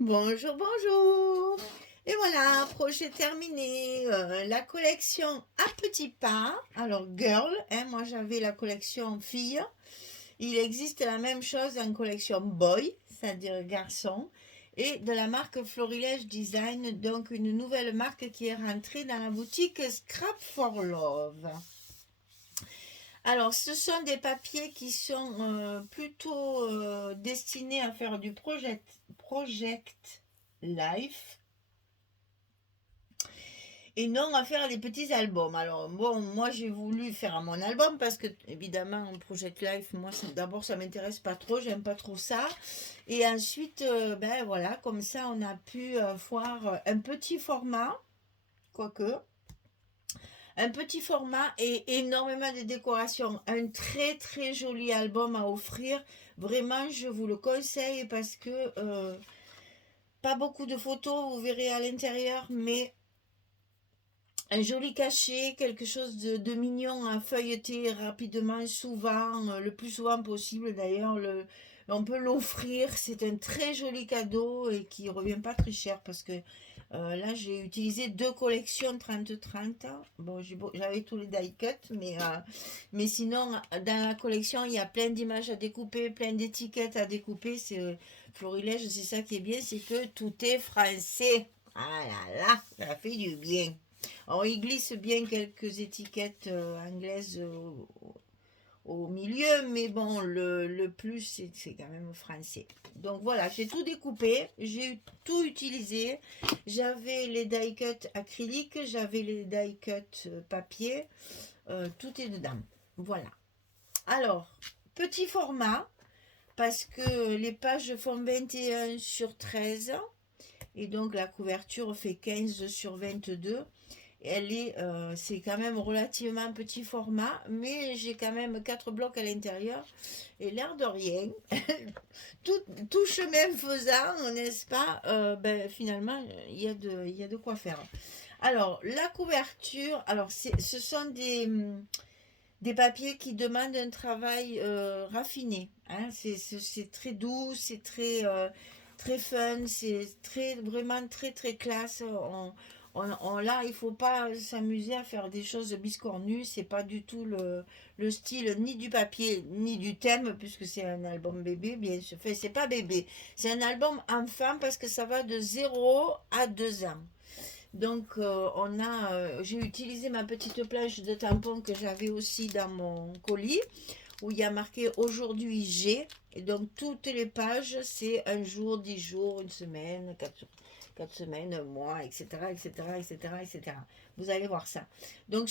Bonjour, bonjour. Et voilà, projet terminé. La collection à petits pas. Alors, girl, hein, moi j'avais la collection fille. Il existe la même chose en collection boy, c'est-à-dire garçon. Et de la marque Florilège Design, donc une nouvelle marque qui est rentrée dans la boutique Scrap for Love. Alors, ce sont des papiers qui sont plutôt destinés à faire du project life et non à faire des petits albums. Alors bon, moi j'ai voulu faire mon album parce que évidemment Project Life, moi d'abord ça m'intéresse pas trop, j'aime pas trop ça. Et ensuite, ben voilà, comme ça on a pu voir un petit format, quoique, un petit format et énormément de décorations. Un très très joli album à offrir. Vraiment, je vous le conseille parce que pas beaucoup de photos, vous verrez à l'intérieur, mais un joli cachet, quelque chose de mignon à feuilleter rapidement, souvent, le plus souvent possible d'ailleurs. On peut l'offrir, c'est un très joli cadeau et qui ne revient pas très cher parce que là j'ai utilisé deux collections 30-30. Bon, j'avais tous les die cut, mais sinon dans la collection il y a plein d'images à découper, plein d'étiquettes à découper. Florilège, c'est ça qui est bien, c'est que tout est français. Ah là là, ça fait du bien. Alors, il glisse bien quelques étiquettes anglaises au milieu, mais bon, le plus, c'est quand même français. Donc voilà, j'ai tout découpé, j'ai tout utilisé. J'avais les die cut acryliques, j'avais les die cut papier, tout est dedans. Voilà. Alors, petit format, parce que les pages font 21 sur 13, et donc la couverture fait 15 sur 22. C'est quand même relativement petit format, mais j'ai quand même 4 blocs à l'intérieur. Et l'air de rien, tout chemin faisant, n'est-ce pas, ben, finalement, il y a de quoi faire. Alors, la couverture, alors ce sont des papiers qui demandent un travail raffiné. Hein. C'est très doux, c'est très fun, c'est vraiment très très classe. Là, il faut pas s'amuser à faire des choses biscornues. C'est pas du tout le style ni du papier ni du thème, puisque c'est un album bébé, bien sûr. Enfin, c'est pas bébé, c'est un album enfant parce que ça va de 0 à 2 ans. Donc, j'ai utilisé ma petite plage de tampons que j'avais aussi dans mon colis, où il y a marqué aujourd'hui G. Et donc, toutes les pages, c'est un jour, 10 jours, une semaine, 4 semaines, un mois, etc., etc., etc., etc. Vous allez voir ça. Donc,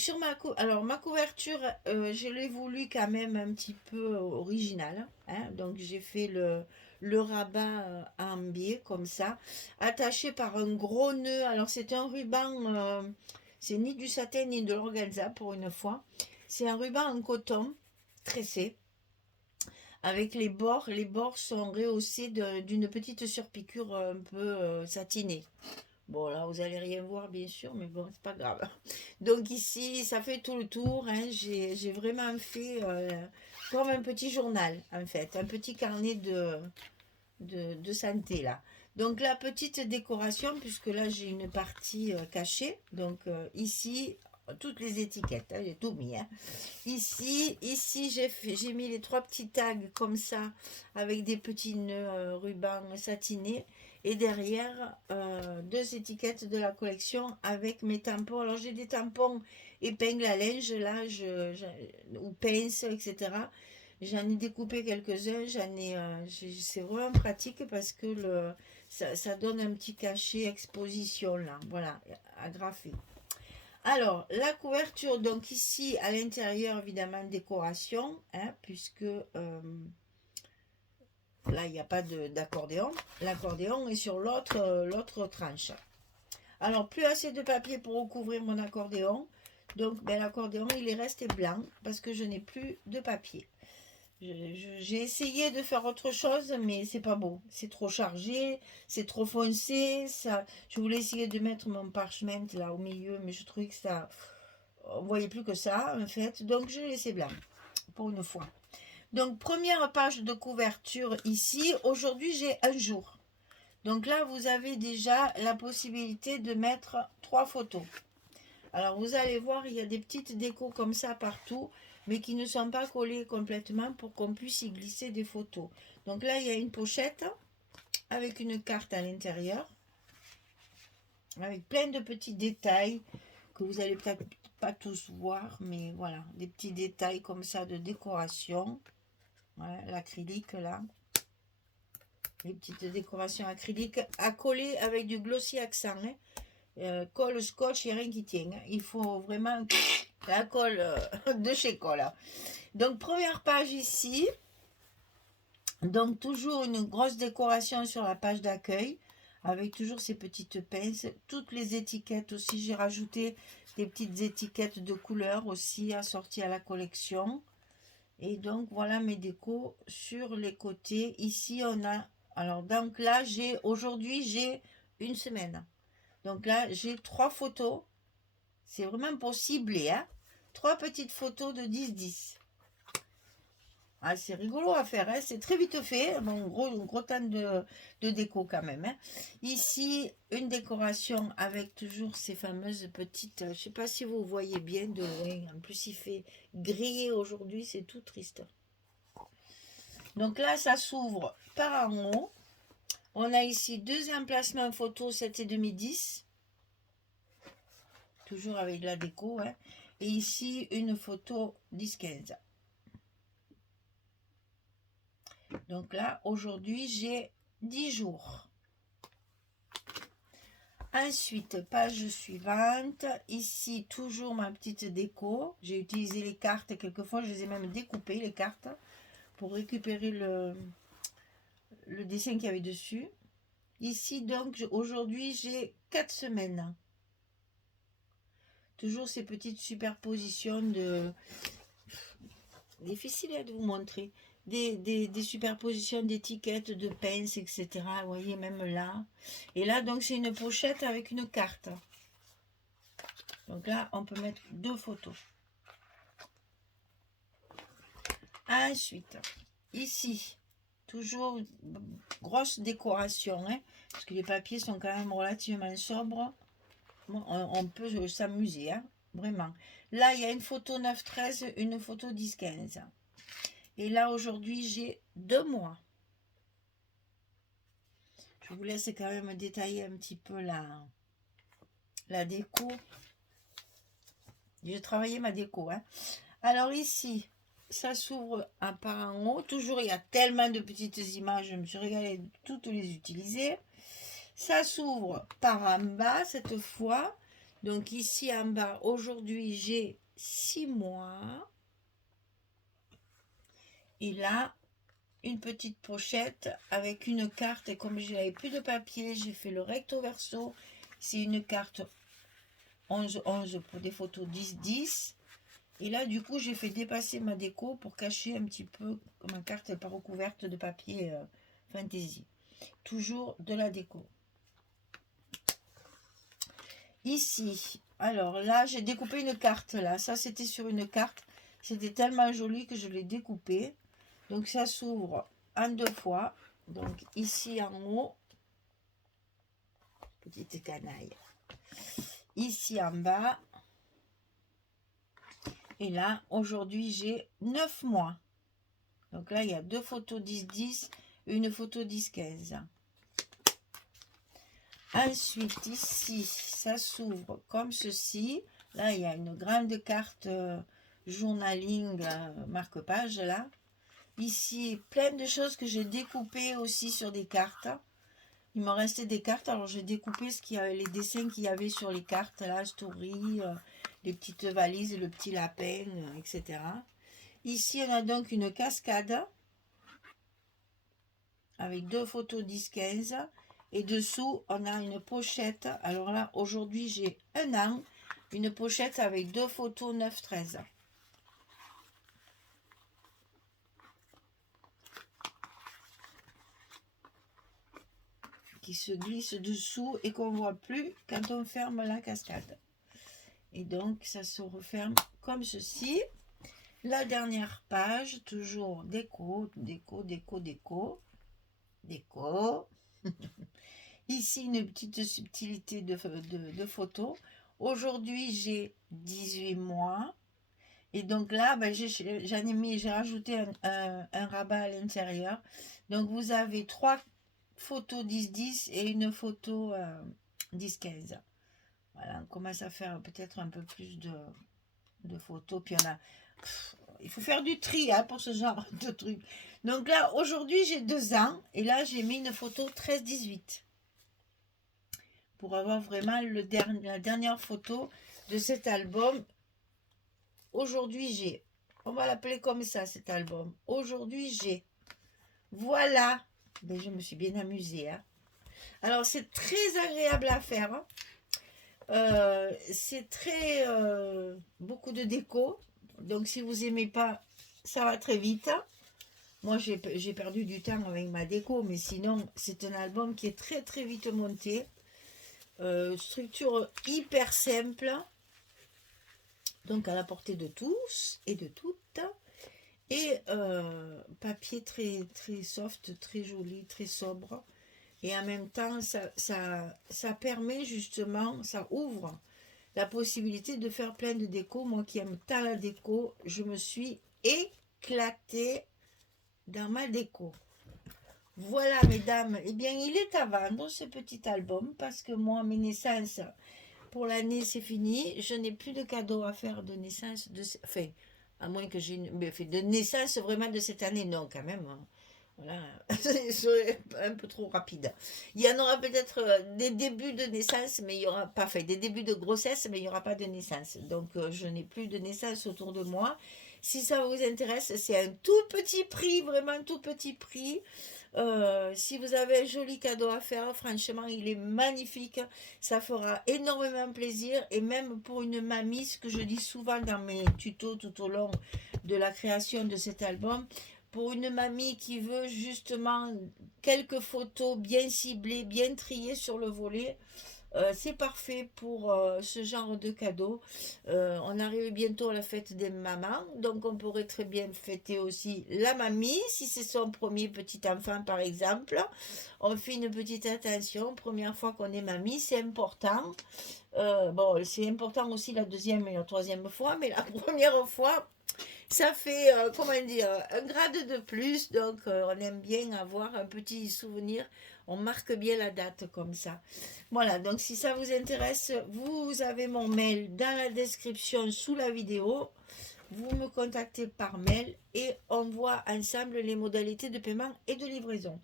alors, ma couverture, je l'ai voulu quand même un petit peu originale. Hein. Donc, j'ai fait le rabat en biais, comme ça, attaché par un gros nœud. Alors, c'est un ruban, c'est ni du satin ni de l'organza pour une fois. C'est un ruban en coton tressé avec les bords sont rehaussés d'une petite surpiqûre un peu satinée. Bon, là, vous allez rien voir, bien sûr, mais bon, c'est pas grave. Donc ici, ça fait tout le tour. Hein. J'ai vraiment fait comme un petit journal, en fait, un petit carnet de santé, là. Donc la petite décoration, puisque là, j'ai une partie cachée. Donc ici, toutes les étiquettes, hein, j'ai tout mis. Hein. Ici j'ai mis les trois petits tags comme ça, avec des petits nœuds ruban satinés. Et derrière, deux étiquettes de la collection avec mes tampons. Alors j'ai des tampons épingles à linge, là, ou pinces, etc. J'en ai découpé quelques-uns. C'est vraiment pratique parce que ça donne un petit cachet exposition, là. Voilà, agrafé. Alors, la couverture, donc ici à l'intérieur, évidemment, décoration, hein, puisque là, il n'y a pas d'accordéon. L'accordéon est sur l'autre tranche. Alors, plus assez de papier pour recouvrir mon accordéon. Donc, ben, l'accordéon, il est resté blanc parce que je n'ai plus de papier. J'ai essayé de faire autre chose, mais c'est pas beau. C'est trop chargé, c'est trop foncé. Je voulais essayer de mettre mon parchemin là au milieu, mais je trouvais que ça, on voyait plus que ça en fait, donc je l'ai laissé blanc pour une fois. Donc première page de couverture ici. Aujourd'hui j'ai un jour. Donc là, vous avez déjà la possibilité de mettre 3 photos. Alors vous allez voir, il y a des petites décos comme ça partout, mais qui ne sont pas collées complètement pour qu'on puisse y glisser des photos. Donc là, il y a une pochette avec une carte à l'intérieur, avec plein de petits détails que vous allez peut-être pas tous voir, mais voilà, des petits détails comme ça de décoration. Voilà, l'acrylique là. Les petites décorations acryliques à coller avec du glossy accent. Colle, scotch, il n'y a rien qui tient. Il faut vraiment la colle de chez Colle. Donc, première page ici. Donc, toujours une grosse décoration sur la page d'accueil. Avec toujours ces petites pinces. Toutes les étiquettes aussi. J'ai rajouté des petites étiquettes de couleurs aussi assorties à la collection. Et donc, voilà mes décos sur les côtés. Ici, on a... Alors, donc là, aujourd'hui, j'ai une semaine. Donc là, j'ai 3 photos. C'est vraiment pour cibler, hein. 3 petites photos de 10-10. Ah, c'est rigolo à faire, hein. C'est très vite fait. Bon, gros temps de déco quand même, hein. Ici, une décoration avec toujours ces fameuses petites... Je ne sais pas si vous voyez bien de loin. En plus, il fait griller aujourd'hui. C'est tout triste. Donc là, ça s'ouvre par en haut. On a ici 2 emplacements photo 7 et demi 10. Toujours avec de la déco, hein. Et ici, une photo 10-15. Donc là, aujourd'hui, j'ai 10 jours. Ensuite, page suivante. Ici, toujours ma petite déco. J'ai utilisé les cartes. Quelquefois, je les ai même découpées, les cartes, pour récupérer le dessin qu'il y avait dessus. Ici, donc, aujourd'hui, j'ai 4 semaines. Toujours ces petites superpositions de... Difficile de vous montrer. Des superpositions d'étiquettes, de pinces, etc. Vous voyez, même là. Et là, donc, c'est une pochette avec une carte. Donc là, on peut mettre 2 photos. Ensuite, ici, toujours grosse décoration, hein, parce que les papiers sont quand même relativement sobres. On peut s'amuser, hein, vraiment. Là, il y a une photo 9-13, une photo 10-15. Et là, aujourd'hui, j'ai 2 mois. Je vous laisse quand même détailler un petit peu la déco. J'ai travaillé ma déco, hein. Alors ici, ça s'ouvre par en haut. Toujours, il y a tellement de petites images. Je me suis régalée de toutes les utiliser. Ça s'ouvre par en bas cette fois. Donc ici en bas, aujourd'hui, j'ai 6 mois. Et là, une petite pochette avec une carte. Et comme je n'avais plus de papier, j'ai fait le recto verso. C'est une carte 11-11 pour des photos 10-10. Et là, du coup, j'ai fait dépasser ma déco pour cacher un petit peu ma carte n'est pas recouverte de papier fantaisie. Toujours de la déco. Ici, alors là, j'ai découpé une carte là. Ça, c'était sur une carte. C'était tellement joli que je l'ai découpé. Donc, ça s'ouvre en 2 fois. Donc, ici en haut, petite canaille. Ici en bas. Et là, aujourd'hui, j'ai 9 mois. Donc là, il y a 2 photos 10-10, une photo 10-15. Ensuite, ici, ça s'ouvre comme ceci. Là, il y a une grande carte journaling marque-page, là. Ici, plein de choses que j'ai découpées aussi sur des cartes. Il me restait des cartes, alors j'ai découpé les dessins qu'il y avait sur les cartes, là, story, les petites valises, le petit lapin, etc. Ici, on a donc une cascade avec 2 photos 10-15. Et dessous, on a une pochette. Alors là, aujourd'hui, j'ai 1 an. Une pochette avec 2 photos 9-13. Qui se glisse dessous et qu'on ne voit plus quand on ferme la cascade. Et donc, ça se referme comme ceci. La dernière page, toujours déco, déco, déco, déco, déco. Ici, une petite subtilité de photo. Aujourd'hui, j'ai 18 mois. Et donc là, ben, j'ai rajouté un rabat à l'intérieur. Donc vous avez 3 photos 10-10 et une photo 10-15. Voilà, on commence à faire peut-être un peu plus de photos. Puis il faut faire du tri hein, pour ce genre de truc. Donc là, aujourd'hui, j'ai 2 ans. Et là, j'ai mis une photo 13-18. Pour avoir vraiment la dernière photo de cet album. Aujourd'hui, on va l'appeler comme ça, cet album. Aujourd'hui, voilà. Mais je me suis bien amusée. Hein. Alors, c'est très agréable à faire. Hein. C'est très... beaucoup de déco. Donc, si vous n'aimez pas, ça va très vite. Hein. Moi, j'ai perdu du temps avec ma déco. Mais sinon, c'est un album qui est très, très vite monté. Structure hyper simple. Donc, à la portée de tous et de toutes. Et papier très, très soft, très joli, très sobre. Et en même temps, ça permet justement, ça ouvre la possibilité de faire plein de déco. Moi qui aime tant la déco, je me suis éclatée dans ma déco. Voilà, mesdames. Eh bien, il est à vendre, ce petit album, parce que moi, mes naissances, pour l'année, c'est fini. Je n'ai plus de cadeaux à faire de naissance. Enfin, à moins que j'ai de naissance vraiment de cette année. Non, quand même. Hein. Voilà, c'est un peu trop rapide. Il y en aura peut-être des débuts de naissance, mais il y aura pas, enfin, des débuts de grossesse, mais il n'y aura pas de naissance. Donc, je n'ai plus de naissance autour de moi. Si ça vous intéresse, c'est un tout petit prix, vraiment un tout petit prix. Si vous avez un joli cadeau à faire, franchement, il est magnifique. Ça fera énormément plaisir. Et même pour une mamie, ce que je dis souvent dans mes tutos tout au long de la création de cet album, pour une mamie qui veut justement quelques photos bien ciblées, bien triées sur le volet, c'est parfait pour ce genre de cadeau. On arrive bientôt à la fête des mamans, donc on pourrait très bien fêter aussi la mamie, si c'est son premier petit enfant par exemple. On fait une petite attention, première fois qu'on est mamie, c'est important. Bon, c'est important aussi la deuxième et la troisième fois, mais la première fois, ça fait, comment dire, un grade de plus, donc on aime bien avoir un petit souvenir, on marque bien la date comme ça. Voilà, donc si ça vous intéresse, vous avez mon mail dans la description sous la vidéo, vous me contactez par mail et on voit ensemble les modalités de paiement et de livraison.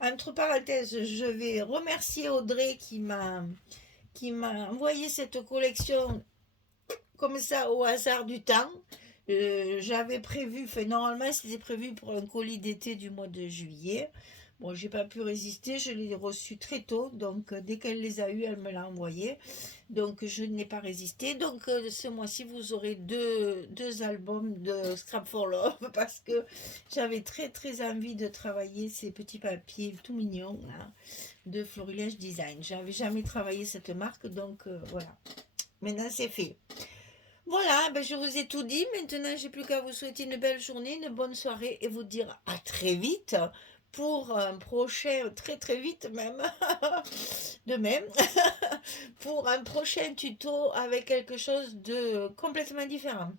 Entre parenthèses, je vais remercier Audrey qui m'a envoyé cette collection comme ça au hasard du temps. J'avais prévu, enfin normalement c'était prévu pour un colis d'été du mois de juillet. Bon, j'ai pas pu résister, je l'ai reçu très tôt, donc dès qu'elle les a eus, elle me l'a envoyé. Donc je n'ai pas résisté. Donc ce mois-ci, vous aurez deux albums de Scrap for Love parce que j'avais très très envie de travailler ces petits papiers tout mignons là, de Florilège Design. J'avais jamais travaillé cette marque, donc voilà. Maintenant c'est fait. Voilà, ben je vous ai tout dit. Maintenant, j'ai plus qu'à vous souhaiter une belle journée, une bonne soirée et vous dire à très vite pour un prochain, très très vite même, de même, pour un prochain tuto avec quelque chose de complètement différent.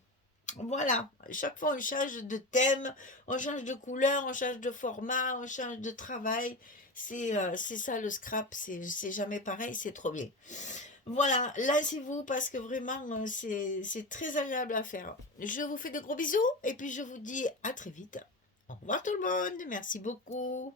Voilà, chaque fois on change de thème, on change de couleur, on change de format, on change de travail. C'est ça le scrap, c'est jamais pareil, c'est trop bien. Voilà, laissez-vous parce que vraiment c'est très agréable à faire. Je vous fais de gros bisous et puis je vous dis à très vite. Au revoir tout le monde, merci beaucoup.